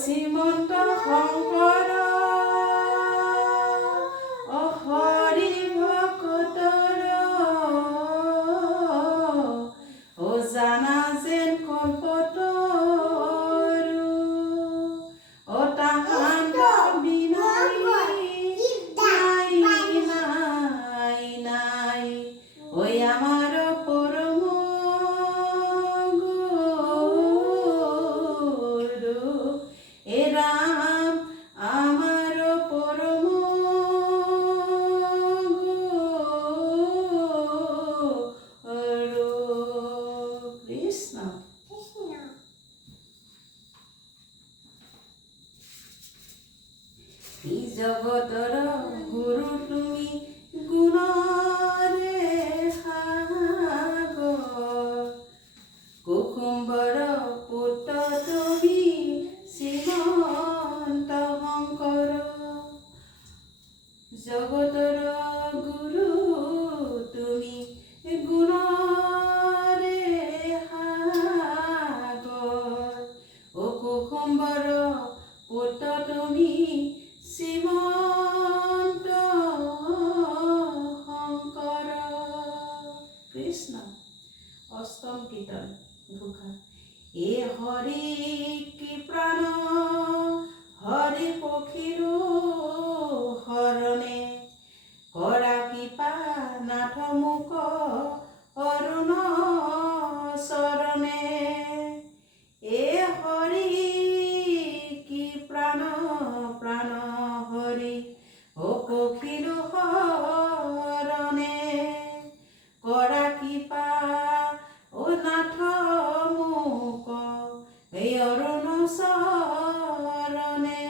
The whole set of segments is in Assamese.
শ্ৰীমন্ত শংকৰ হৰি ভকতৰ জানা যেন কল্পতৰু তাহান্ত বিনাই নাই নাই নাই ঐ আমাৰ পৰম গুৰু এ ৰাম আমাৰ পৰম গুৰু কৃষ্ণ। ই জগতৰ গুৰু তুমি গুণৰে সাগৰ কুসুম্বৰ পুত্ৰ তুমি শ্ৰীমন্ত শংকৰ জগতৰ গুৰু তুমি গুণৰে সাগৰ কুসুম্বৰ পুত্ৰ তুমি শ্ৰীমন্ত শংকৰ কৃষ্ণ। অষ্টম কীৰ্তন ঘোষা। এ হৰি কি প্ৰাণ হৰি পক্ষীৰো হৰণে কৰা কৃপা নাথ মুখ অৰুণ চৰণে এ হৰি কি প্ৰাণ প্ৰাণ হৰি পক্ষীৰো হৰণে কৰা কৃপা নাথ মুখ অৰুণ চৰণে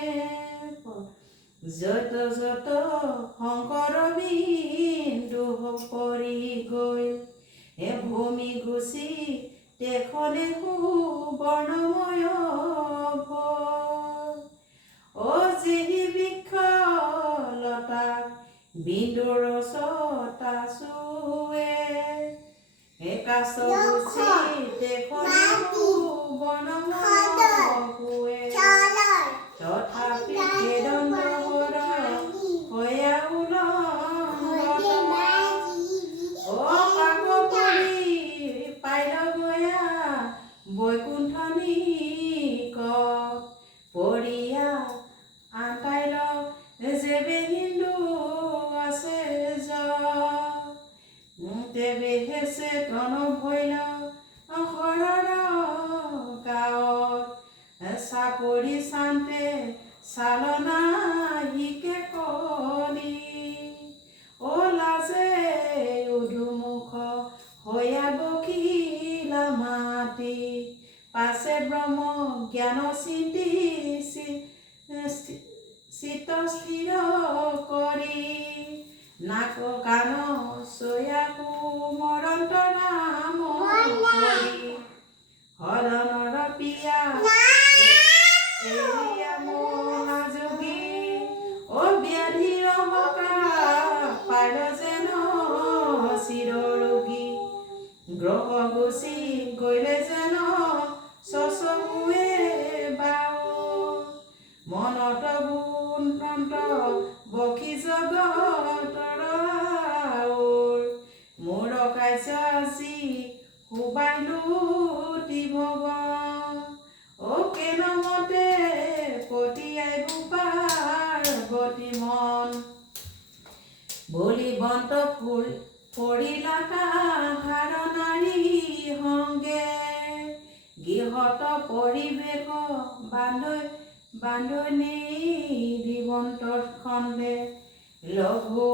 যত যত শংকৰ বিন্দু পৰি গৈ ভূমি গুচি তেখনে সুবৰ্ণময় যেহি বৃক্ষ লতা বিন্দুৰ ছটা চুৱে কাছ গুচি তেখনে সুবৰ্ণময় তথাপি কেদণ্ডবৰ হৈয়া উলংঘ পাইল গয়া বৈকুণ্ঠ নিকট পৰিয়া আটাইল যেবে হিন্দু আছে তেবে হেছে তন ভৈল হৰৰ গাঁৱত চাপৰি চান্তে চালনা হিকে কলি লাজে উধুমুখ হৈয়া বকিলা মাতি পাছে ব্ৰহ্ম জ্ঞান চিন্তি চিত স্থিৰ কৰি নাক কাণ চয়া কুমৰন্ত নাম কৰি হৰণৰ পিয়া মহাযোগী ব্যাধিৰ পাৰ যেন চিৰৰোগী গ্ৰহ গুচি গৈলে যেন চচুৱে বাও মনত গুণতন্ত্ৰ বখি জগতৰ মোৰ কাৰ্য আজি সুবাইলো ভৱ কেনমতে পতিয়াই পাৰ্বতী মন বলিবন্ত ফুল পৰিলা কাহাৰ নাৰী সংগে গৃহত পৰিৱেশ বান্ধনি দিবন্ত খন্দে লঘু